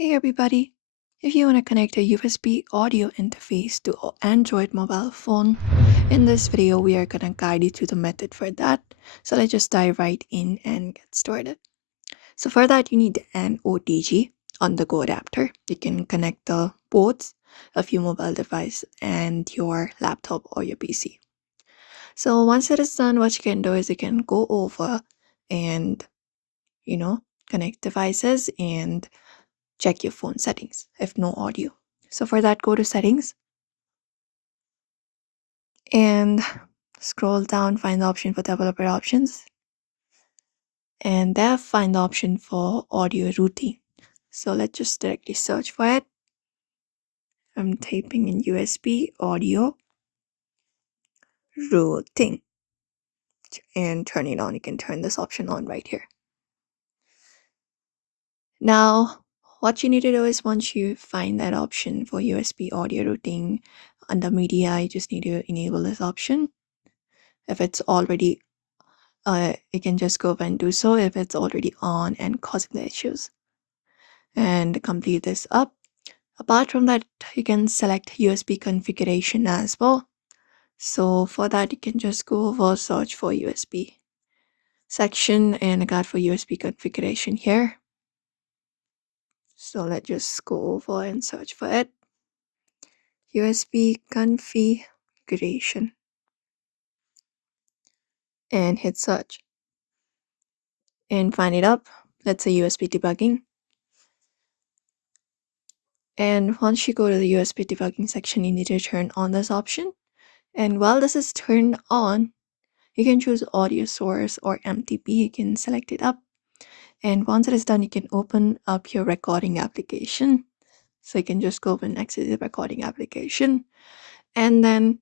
Hey everybody! If you want to connect a USB audio interface to Android mobile phone, in this video we are going to guide you through the method for that. So let's just dive right in and get started. So for that you need an OTG on the go adapter. You can connect the ports of your mobile device and your laptop or your PC. So once it is done, what you can do is you can go over and you know connect devices and check your phone settings if no audio. So for that, go to settings and scroll down, find the option for developer options, and there find the option for audio routing. So let's just directly search for it. I'm typing in USB audio routing and turn it on. You can turn this option on right here. Now, what you need to do is once you find that option for USB audio routing under media, you just need to enable this option. If it's already you can just go and do so if it's already on and causing the issues and complete this up. Apart from that, you can select USB configuration as well. So for that, you can just go over search for USB section and I got for USB configuration here. So let's just go over and search for it. USB configuration and hit search and find it up. Let's say USB debugging. And once you go to the USB debugging section, you need to turn on this option. And while this is turned on, you can choose audio source or MTP. You can select it up. And once it is done, you can open up your recording application. So you can just go and access the recording application. And then,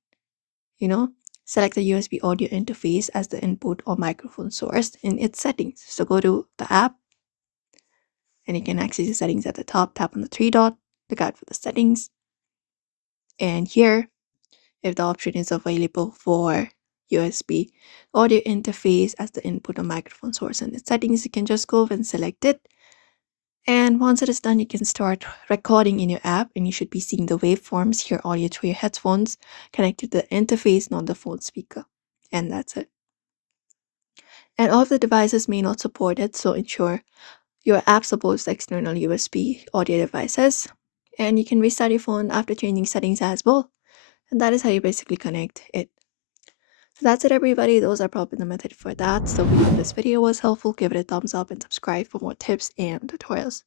select the USB audio interface as the input or microphone source in its settings. So go to the app and you can access the settings at the top. Tap on the three dot, look out for the settings. And here, if the option is available for USB audio interface as the input or microphone source in its settings, you can just go and select it. And once it is done, you can start recording in your app and you should be seeing the waveforms, hear audio through your headphones connected to the interface, not the phone speaker. And that's it. And all of the devices may not support it, so ensure your app supports external USB audio devices. And you can restart your phone after changing settings as well. And that is how you basically connect it. So that's it everybody, those are probably the method for that. So if this video was helpful, give it a thumbs up and subscribe for more tips and tutorials.